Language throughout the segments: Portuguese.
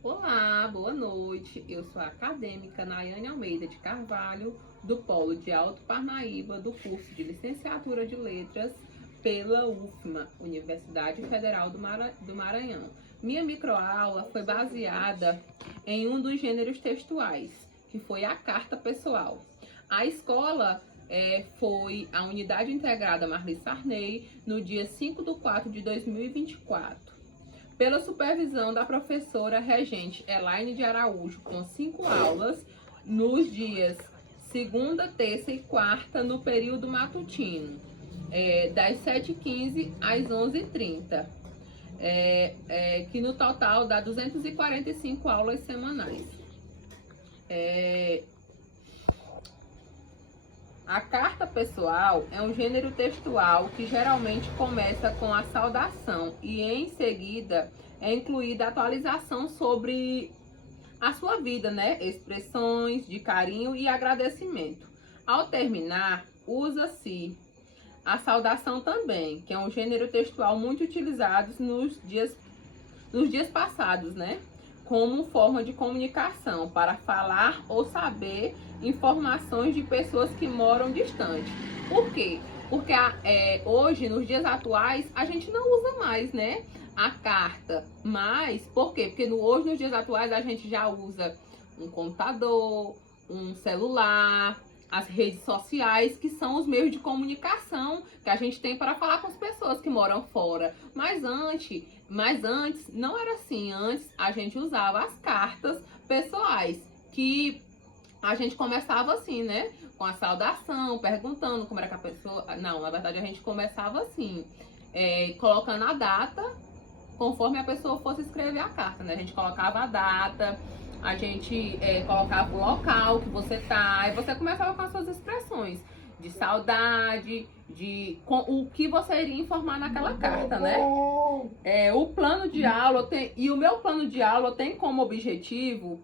Olá, boa noite. Eu sou a acadêmica Nayane Almeida de Carvalho, do Polo de Alto Parnaíba, do curso de Licenciatura de Letras pela UFMA, Universidade Federal do Maranhão. Minha microaula foi baseada em um dos gêneros textuais, que foi a carta pessoal. A escola foi a Unidade Integrada Marli Sarney, no dia 5/4/2024. Pela supervisão da professora regente Elaine de Araújo, com 5 aulas, nos dias segunda, terça e quarta, no período matutino, das 7h15 às 11h30, que no total dá 245 aulas semanais. A carta pessoal é um gênero textual que geralmente começa com a saudação e em seguida é incluída a atualização sobre a sua vida, né? Expressões de carinho e agradecimento. Ao terminar, usa-se a saudação também, que é um gênero textual muito utilizado nos dias passados, né? Como forma de comunicação, para falar ou saber informações de pessoas que moram distante. Por quê? Porque hoje, nos dias atuais, a gente não usa mais, né, a carta. Mas, por quê? Porque hoje, nos dias atuais, a gente já usa um computador, um celular, as redes sociais, que são os meios de comunicação que a gente tem para falar com as pessoas que moram fora. Mas antes não era assim. Antes a gente usava as cartas pessoais, que a gente começava assim, né? Com a saudação, perguntando como era que a pessoa... Não, na verdade a gente começava assim, colocando a data conforme a pessoa fosse escrever a carta, né? A gente colocava a data, a gente colocava o local que você tá, e você começava com as suas expressões de saudade, o que você iria informar naquela carta, né? O plano de aula o meu plano de aula tem como objetivo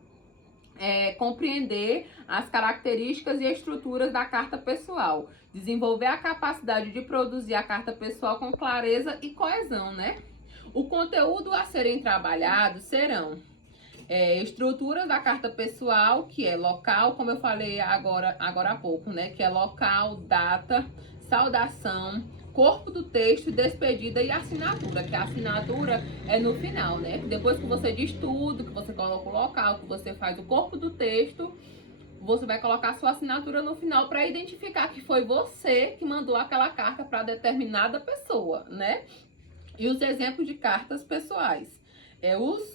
compreender as características e estruturas da carta pessoal, desenvolver a capacidade de produzir a carta pessoal com clareza e coesão, né? O conteúdo a serem trabalhados serão estruturas da carta pessoal, que é local, como eu falei agora há pouco, né? Que é local, data, saudação, corpo do texto, despedida e assinatura, que a assinatura é no final, né? Depois que você diz tudo, que você coloca o local, que você faz o corpo do texto, você vai colocar a sua assinatura no final para identificar que foi você que mandou aquela carta para determinada pessoa, né? E os exemplos de cartas pessoais.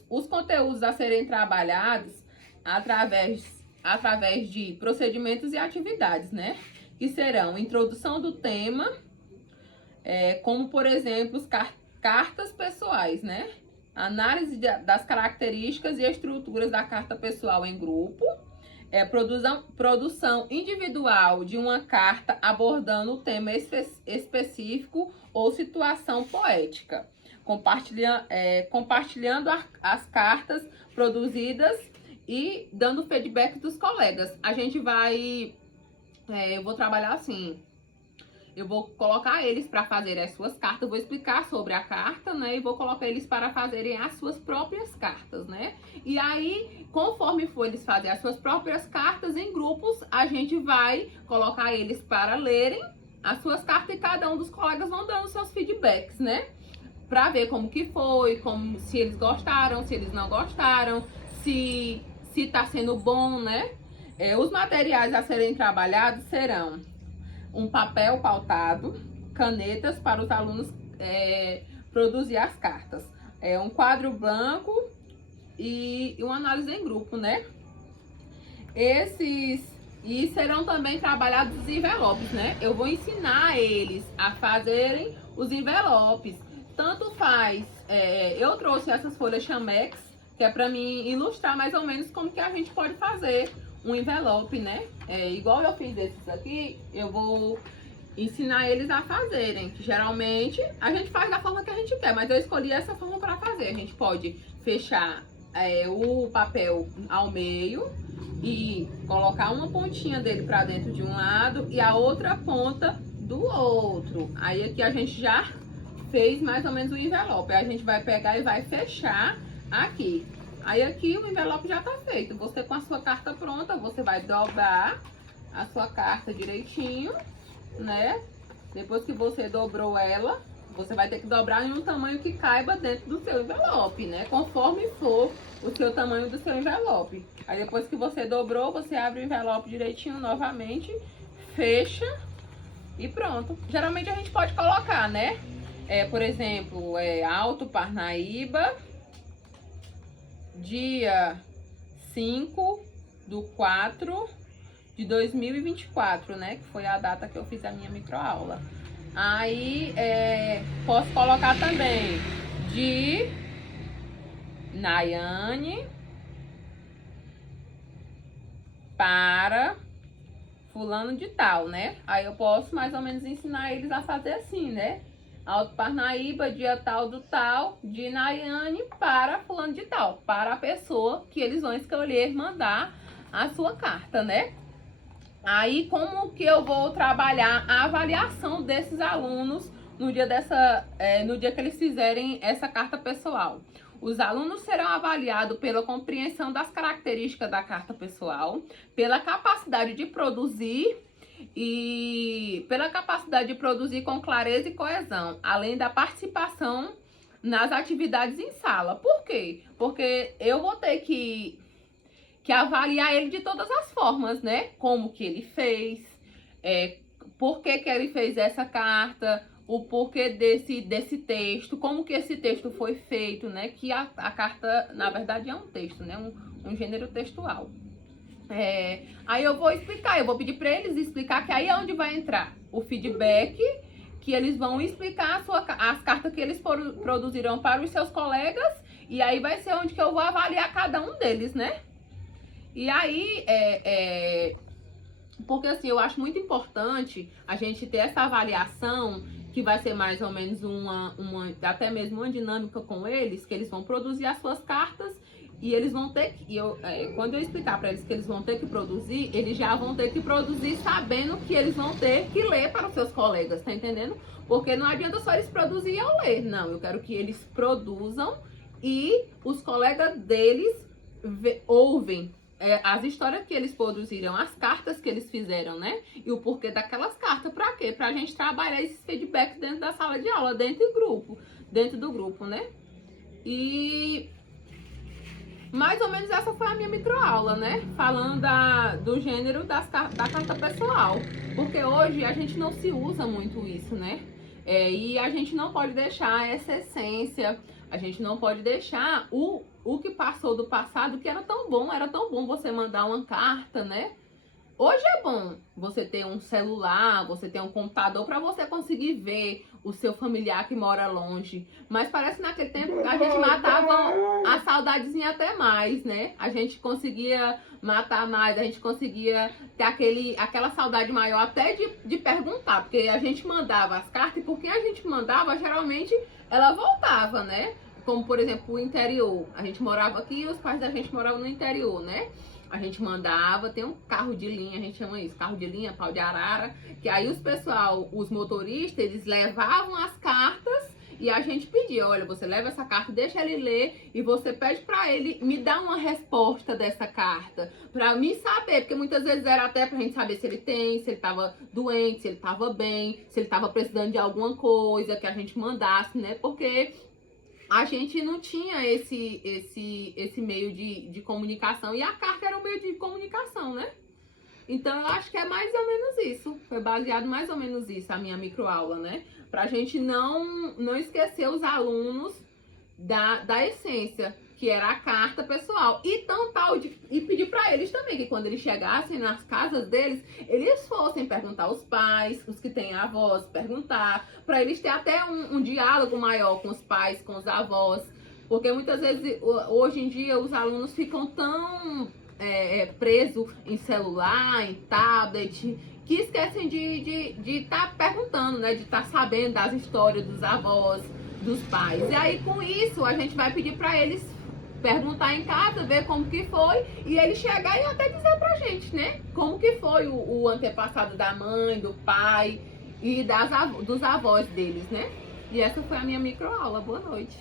Os conteúdos a serem trabalhados através de procedimentos e atividades, né? Que serão introdução do tema, como por exemplo, cartas pessoais, né? Análise das características e estruturas da carta pessoal em grupo, produção individual de uma carta abordando o tema específico ou situação poética, compartilhando as cartas produzidas e dando feedback dos colegas. A gente vai, eu vou trabalhar assim, eu vou colocar eles para fazer as suas cartas, vou explicar sobre a carta, né? E vou colocar eles para fazerem as suas próprias cartas, né? E aí, conforme for eles fazerem as suas próprias cartas em grupos, a gente vai colocar eles para lerem as suas cartas e cada um dos colegas vão dando seus feedbacks, né? Para ver como que foi, se eles gostaram, se eles não gostaram, se tá sendo bom, né? Os materiais a serem trabalhados serão um papel pautado, canetas para os alunos produzir as cartas, um quadro branco e uma análise em grupo, né? E serão também trabalhados os envelopes, né? Eu vou ensinar eles a fazerem os envelopes. Tanto faz, eu trouxe essas folhas Chamex, que é para mim ilustrar mais ou menos como que a gente pode fazer um envelope, né? Igual eu fiz esses aqui, eu vou ensinar eles a fazerem. Que geralmente a gente faz da forma que a gente quer, mas eu escolhi essa forma para fazer. A gente pode fechar o papel ao meio e colocar uma pontinha dele para dentro de um lado e a outra ponta do outro. Aí aqui a gente já fez mais ou menos o envelope. Aí a gente vai pegar e vai fechar aqui. Aí aqui o envelope já tá feito. Você com a sua carta pronta, você vai dobrar a sua carta direitinho, né? Depois que você dobrou ela, você vai ter que dobrar em um tamanho que caiba dentro do seu envelope, né? Conforme for o seu tamanho do seu envelope. Aí depois que você dobrou, você abre o envelope direitinho novamente, fecha e pronto. Geralmente a gente pode colocar, né? Por exemplo, Alto Parnaíba, dia 5/4/2024, né? Que foi a data que eu fiz a minha microaula. Aí, posso colocar também de Nayane para fulano de tal, né? Aí eu posso mais ou menos ensinar eles a fazer assim, né? Alto Parnaíba, dia tal do tal, de Nayane para fulano de tal, para a pessoa que eles vão escolher mandar a sua carta, né? Aí, como que eu vou trabalhar a avaliação desses alunos no dia no dia que eles fizerem essa carta pessoal? Os alunos serão avaliados pela compreensão das características da carta pessoal, pela capacidade de produzir com clareza e coesão, além da participação nas atividades em sala. Por quê? Porque eu vou ter que avaliar ele de todas as formas, né? Como que ele fez, por que ele fez essa carta, o porquê desse texto, como que esse texto foi feito, né? Que a carta, na verdade, é um texto, né? Um gênero textual. Aí eu vou explicar, eu vou pedir para eles explicar, que aí é onde vai entrar o feedback, que eles vão explicar as cartas que eles produzirão para os seus colegas, e aí vai ser onde que eu vou avaliar cada um deles, né? E aí, porque assim, eu acho muito importante a gente ter essa avaliação, que vai ser mais ou menos até mesmo uma dinâmica com eles, que eles vão produzir as suas cartas e eles vão ter que, quando eu explicar para eles que eles vão ter que produzir, eles já vão ter que produzir sabendo que eles vão ter que ler para os seus colegas, tá entendendo? Porque não adianta só eles produzirem e eu ler, não, eu quero que eles produzam e os colegas deles ouvem as histórias que eles produziram, as cartas que eles fizeram, né? E o porquê daquelas cartas, pra quê? Pra gente trabalhar esses feedbacks dentro da sala de aula, dentro do grupo, né? E mais ou menos essa foi a minha microaula, né? Falando do gênero da carta pessoal. Porque hoje a gente não se usa muito isso, né? E a gente não pode deixar essa essência, a gente não pode deixar o que passou do passado, que era tão bom você mandar uma carta, né? Hoje é bom você ter um celular, você ter um computador para você conseguir ver o seu familiar que mora longe. Mas parece que naquele tempo a gente matava a saudadezinha até mais, né? A gente conseguia matar mais, a gente conseguia ter aquela saudade maior até de perguntar, porque a gente mandava as cartas e por quem a gente mandava, geralmente ela voltava, né? Como, por exemplo, o interior. A gente morava aqui e os pais da gente moravam no interior, né? A gente mandava, tem um carro de linha, a gente chama isso, carro de linha, pau de arara, que aí os motoristas, eles levavam as cartas e a gente pedia, olha, você leva essa carta, deixa ele ler e você pede pra ele me dar uma resposta dessa carta, pra me saber, porque muitas vezes era até pra gente saber se ele tava doente, se ele tava bem, se ele tava precisando de alguma coisa que a gente mandasse, né, porque a gente não tinha esse meio de comunicação e a carta era um meio de comunicação, né? Então eu acho que é mais ou menos isso, foi baseado mais ou menos isso a minha microaula, né? Pra gente não esquecer os alunos da essência, que era a carta pessoal. E pedir pra eles também, que quando eles chegassem nas casas deles, eles fossem perguntar aos pais, os que têm avós, perguntar, pra eles ter até um diálogo maior com os pais, com os avós. Porque muitas vezes, hoje em dia, os alunos ficam tão presos em celular, em tablet, que esquecem de estar perguntando, né? De estar sabendo das histórias dos avós, dos pais. E aí, com isso, a gente vai pedir para eles perguntar em casa, ver como que foi, e eles chegar e até dizer pra gente, né? Como que foi o antepassado da mãe, do pai e dos avós deles, né? E essa foi a minha microaula. Boa noite.